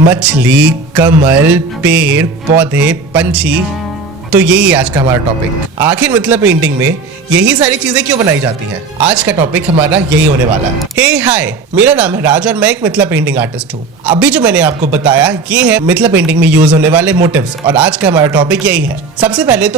मछली, कमल, पेड़ पौधे, पंछी, तो यही आज का हमारा टॉपिक। आखिर मिथिला पेंटिंग में यही सारी चीजें क्यों बनाई जाती हैं? आज का टॉपिक हमारा यही होने वाला है। हे हाय, मेरा नाम है राज और मैं एक मिथिला पेंटिंग आर्टिस्ट हूँ। अभी जो मैंने आपको बताया ये है मिथिला पेंटिंग में यूज होने वाले मोटिव्स और आज का हमारा टॉपिक यही है। सबसे पहले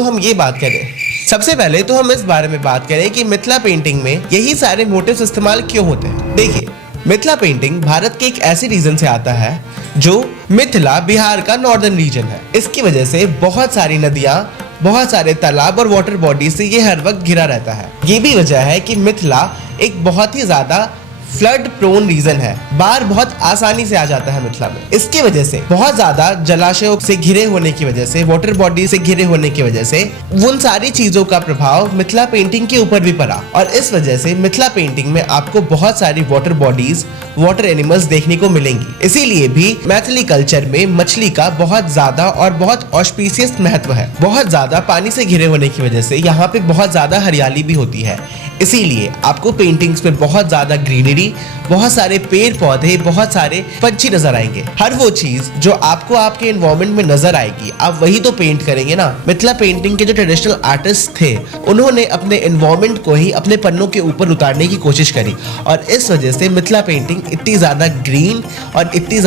तो हम इस बारे में बात करें कि मिथिला पेंटिंग में यही सारे मोटिव्स इस्तेमाल क्यों होते हैं। देखिए, मिथिला पेंटिंग भारत के एक ऐसे रीजन से आता है जो मिथिला बिहार का नॉर्दर्न रीजन है। इसकी वजह से बहुत सारी नदियां, बहुत सारे तालाब और वाटर बॉडी से ये हर वक्त घिरा रहता है। ये भी वजह है कि मिथिला एक बहुत ही ज्यादा फ्लड प्रोन रीजन है। बाढ़ बहुत आसानी से आ जाता है मिथिला में। इसकी वजह से बहुत ज्यादा जलाशयों से घिरे होने की वजह से, वाटर बॉडी से घिरे होने की वजह से उन सारी चीजों का प्रभाव मिथिला पेंटिंग के ऊपर भी पड़ा और इस वजह से मिथिला पेंटिंग में आपको बहुत सारी वाटर बॉडीज, वाटर एनिमल्स देखने को मिलेंगी। इसीलिए भी मैथिली कल्चर में मछली का बहुत ज्यादा और बहुत ऑस्पिशियस महत्व है। बहुत ज्यादा पानी से घिरे होने की वजह से यहाँ पे बहुत ज्यादा हरियाली भी होती है। इसीलिए आपको पेंटिंग्स में बहुत ज्यादा ग्रीनरी, बहुत सारे पेड़ पौधे, बहुत सारे पंछी नजर आएंगे। हर वो चीज जो आपको आपके एनवायरनमेंट में नजर आएगी, आप वही तो पेंट करेंगे ना। मिथिला पेंटिंग के जो ट्रेडिशनल आर्टिस्ट थे, उन्होंने अपने एनवायरनमेंट को ही अपने पन्नों के ऊपर उतारने की कोशिश करी और इस वजह से मिथिला पेंटिंग इतनी ज्यादा ग्रीन और इतनी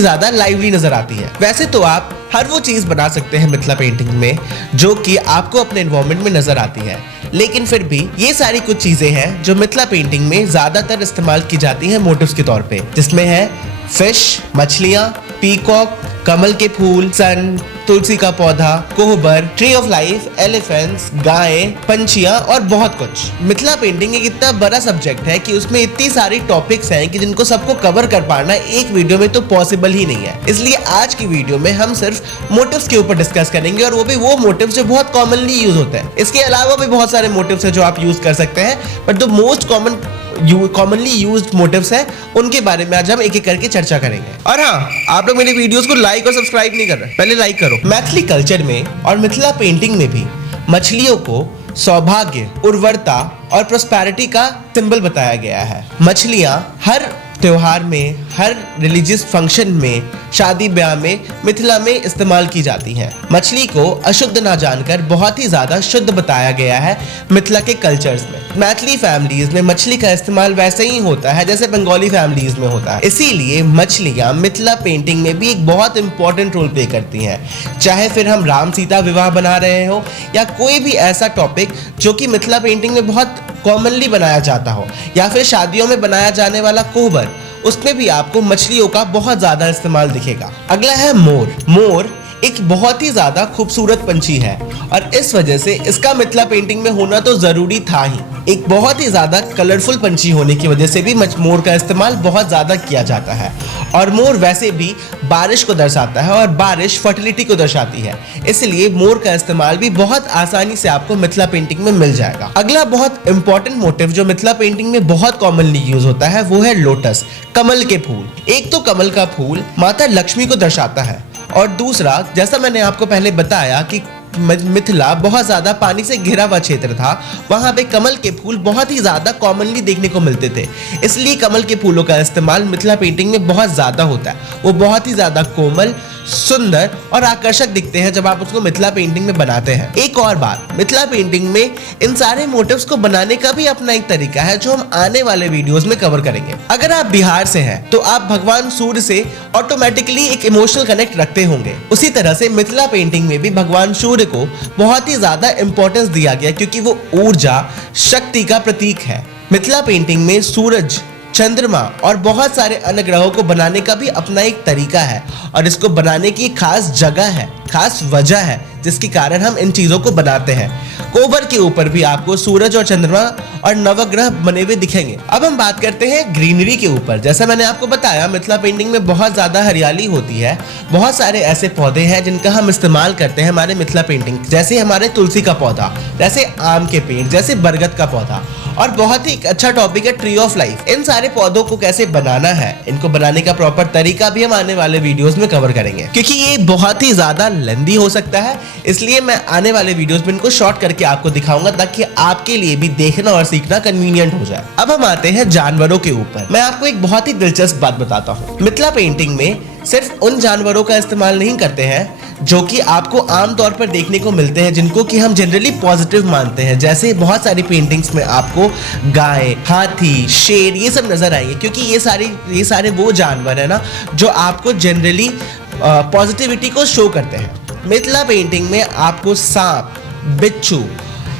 ज्यादा लाइवली नजर आती है। वैसे तो आप हर वो चीज बना सकते हैं मिथिला पेंटिंग में जो कि आपको अपने एनवायरनमेंट में नजर आती है, लेकिन फिर भी ये सारी कुछ चीजें हैं जो मिथिला पेंटिंग में ज्यादातर इस्तेमाल की जाती हैं मोटिव्स के तौर पे, जिसमें है फिश, मछलियां, पीकॉक, कमल के फूल, सन, तुलसी का पौधा, कोहबर, ट्री ऑफ लाइफ, एलिफेंट्स, गायें, पंछियां और बहुत कुछ। मिथिला पेंटिंग एक इतना बड़ा सब्जेक्ट है कि उसमें इतनी सारी टॉपिक्स हैं कि जिनको सबको कवर कर पाना एक वीडियो में तो पॉसिबल ही नहीं है। इसलिए आज की वीडियो में हम सिर्फ मोटिव्स के ऊपर डिस्कस करेंगे और वो भी वो मोटिव्स जो बहुत कॉमनली यूज होते हैं। इसके अलावा भी बहुत सारे मोटिव्स हैं जो आप यूज कर सकते हैं, but the most commonly used motives है उनके बारे में आज हम एक एक करके चर्चा करेंगे। और हाँ, आप लोग मेरी वीडियोस को लाइक और सब्सक्राइब नहीं कर रहे, पहले लाइक करो। मैथिली कल्चर में और मिथिला पेंटिंग में भी मछलियों को सौभाग्य, उर्वरता और प्रोस्पेरिटी का सिंबल बताया गया है। मछलियां हर त्योहार में, हर रिलीजियस फंक्शन में, शादी ब्याह में मिथिला में इस्तेमाल की जाती हैं। मछली को अशुद्ध ना जानकर बहुत ही ज्यादा शुद्ध बताया गया है मिथिला के कल्चर्स में। मैथिली फैमिलीज में मछली का इस्तेमाल वैसे ही होता है जैसे बंगाली फैमिलीज में होता है। इसीलिए मछलियां मिथिला पेंटिंग में भी एक बहुत इंपॉर्टेंट रोल प्ले करती हैं। चाहे फिर हम राम सीता विवाह बना रहे हो या कोई भी ऐसा टॉपिक जो कि मिथिला पेंटिंग में बहुत कॉमनली बनाया जाता हो, या फिर शादियों में बनाया जाने वाला कोहबर, उसमें भी आपको मछलियों का बहुत ज्यादा इस्तेमाल दिखेगा। अगला है मोर। मोर एक बहुत ही ज्यादा खूबसूरत पंछी है और इस वजह से इसका मिथिला पेंटिंग में होना तो जरूरी था ही। एक बहुत ही ज्यादा कलरफुल पंछी होने की वजह से भी मोर का इस्तेमाल बहुत ज्यादा किया जाता है। और मोर वैसे भी बारिश को दर्शाता है और बारिश फर्टिलिटी को दर्शाती है, इसलिए मोर का इस्तेमाल भी बहुत आसानी से आपको मिथिला पेंटिंग में मिल जाएगा। अगला बहुत इंपॉर्टेंट मोटिव जो मिथिला पेंटिंग में बहुत कॉमनली यूज होता है वो है लोटस, कमल के फूल। एक तो कमल का फूल माता लक्ष्मी को दर्शाता है और दूसरा, जैसा मैंने आपको पहले बताया कि मिथिला बहुत ज्यादा पानी से घिरा हुआ क्षेत्र था, वहां पे कमल के फूल बहुत ही ज्यादा कॉमनली देखने को मिलते थे। इसलिए कमल के फूलों का इस्तेमाल मिथिला पेंटिंग में बहुत ज्यादा होता है। वो बहुत ही ज्यादा कोमल, सुंदर और आकर्षक दिखते हैं जब आप उसको मिथिला पेंटिंग में बनाते हैं। एक और बात, मिथिला पेंटिंग में इन सारे मोटिव्स को बनाने का भी अपना एक तरीका है जो हम आने वाले वीडियोस में कवर करेंगे। अगर आप बिहार से हैं तो आप भगवान सूर्य से ऑटोमेटिकली एक इमोशनल कनेक्ट रखते होंगे। उसी तरह से मिथिला पेंटिंग में भी भगवान सूर्य को बहुत ही ज्यादा इंपॉर्टेंस दिया गया क्योंकि वो ऊर्जा, शक्ति का प्रतीक है। मिथिला पेंटिंग में सूरज, चंद्रमा और बहुत सारे अन्य ग्रहों को बनाने का भी अपना एक तरीका है और इसको बनाने की खास जगह है, खास वजह है जिसके कारण हम इन चीजों को बनाते हैं। कोहबर के ऊपर भी आपको सूरज और चंद्रमा और नवग्रह बने हुए दिखेंगे। अब हम बात करते हैं ग्रीनरी के ऊपर। जैसा मैंने आपको बताया, मिथिला पेंटिंग में बहुत ज्यादा हरियाली होती है। बहुत सारे ऐसे पौधे हैं जिनका हम इस्तेमाल करते हैं हमारे मिथिला पेंटिंग, जैसे हमारे तुलसी का पौधा, जैसे आम के पेड़, जैसे बरगद का पौधा। और बहुत ही अच्छा टॉपिक है ट्री ऑफ लाइफ। इन सारे पौधों को कैसे बनाना है, इनको बनाने का प्रॉपर तरीका भी हम आने वाले वीडियोस में कवर करेंगे, क्योंकि ये बहुत ही ज्यादा लेंथी हो सकता है। इसलिए मैं आने वाले वीडियोस में इनको शॉर्ट करके के आपको दिखाऊंगा ताकि आपके लिए भी देखना और सीखना कन्वीनियंट हो जाए। अब हम आते हैं जानवरों के ऊपर। मैं आपको एक बहुत ही दिलचस्प बात बताता हूँ। मिथिला पेंटिंग में सिर्फ उन जानवरों का इस्तेमाल नहीं करते हैं जो कि आपको आमतौर पर देखने को मिलते हैं, जिनको कि हम जनरली पॉजिटिव मानते हैं। जैसे बहुत सारी पेंटिंग्स में आपको गाय, हाथी, शेर ये सब नजर आएंगे, क्योंकि ये सारे वो जानवर है ना जो आपको जनरली पॉजिटिविटी को शो करते हैं। मिथिला पेंटिंग में आपको सांप, बिच्छू,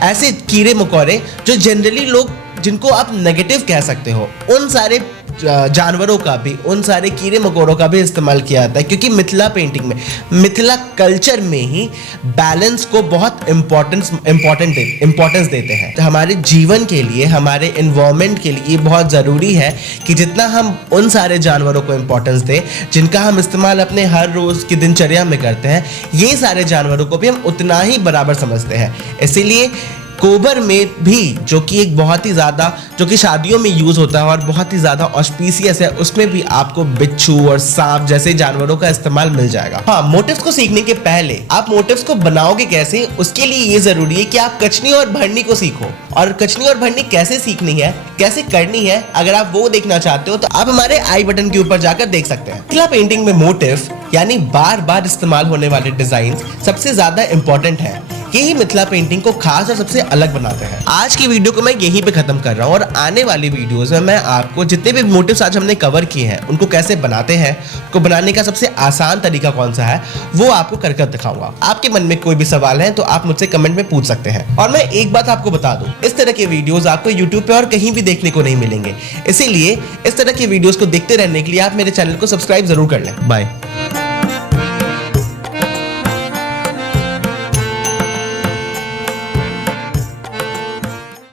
ऐसे कीड़े मकोड़े जो जनरली लोग जिनको आप नेगेटिव कह सकते हो, उन सारे जानवरों का भी, उन सारे कीड़े मकोड़ों का भी इस्तेमाल किया जाता है, क्योंकि मिथिला पेंटिंग में, मिथिला कल्चर में ही बैलेंस को बहुत इम्पोर्टेंस देते हैं। हमारे जीवन के लिए, हमारे एनवायरनमेंट के लिए बहुत ज़रूरी है कि जितना हम उन सारे जानवरों को इम्पोर्टेंस दें जिनका हम इस्तेमाल अपने हर रोज़ की दिनचर्या में करते हैं, ये सारे जानवरों को भी हम उतना ही बराबर समझते हैं। इसीलिए कोबर में भी, जो कि एक बहुत ही ज़्यादा, जो कि शादियों में यूज़ होता है और बहुत ही ज़्यादा ऑस्पिशियस है, उसमें भी आपको बिच्छू और सांप जैसे जानवरों का इस्तेमाल मिल जाएगा। हाँ, मोटिव्स को सीखने के पहले आप मोटिव्स को बनाओगे कैसे, उसके लिए ये ज़रूरी है कि आप कचनी और भरनी को सीखो। और कचनी और भरनी कैसे सीखनी है, कैसे करनी है, अगर आप वो देखना चाहते हो तो आप हमारे आई बटन के ऊपर जाकर देख सकते हैं। मिथिला पेंटिंग में मोटिव यानी बार बार इस्तेमाल होने वाले डिजाइन सबसे ज्यादा इंपॉर्टेंट है। यही मिथिला पेंटिंग को खास और सबसे अलग बनाते हैं। आज की वीडियो को मैं यहीं पे खत्म कर रहा हूँ और आने वाली वीडियोस में मैं आपको जितने भी मोटिव्स आज हमने कवर किए हैं उनको कैसे बनाते हैं, उनको बनाने का सबसे आसान तरीका कौन सा है, वो आपको कर दिखाऊंगा। आपके मन में कोई भी सवाल है तो आप मुझसे कमेंट में पूछ सकते हैं। और मैं एक बात आपको बता दूं, इस तरह के वीडियोस आपको यूट्यूब पे और कहीं भी देखने को नहीं मिलेंगे। इसीलिए इस तरह के वीडियोस को देखते रहने के लिए आप मेरे चैनल को सब्सक्राइब जरूर कर लें। बाय।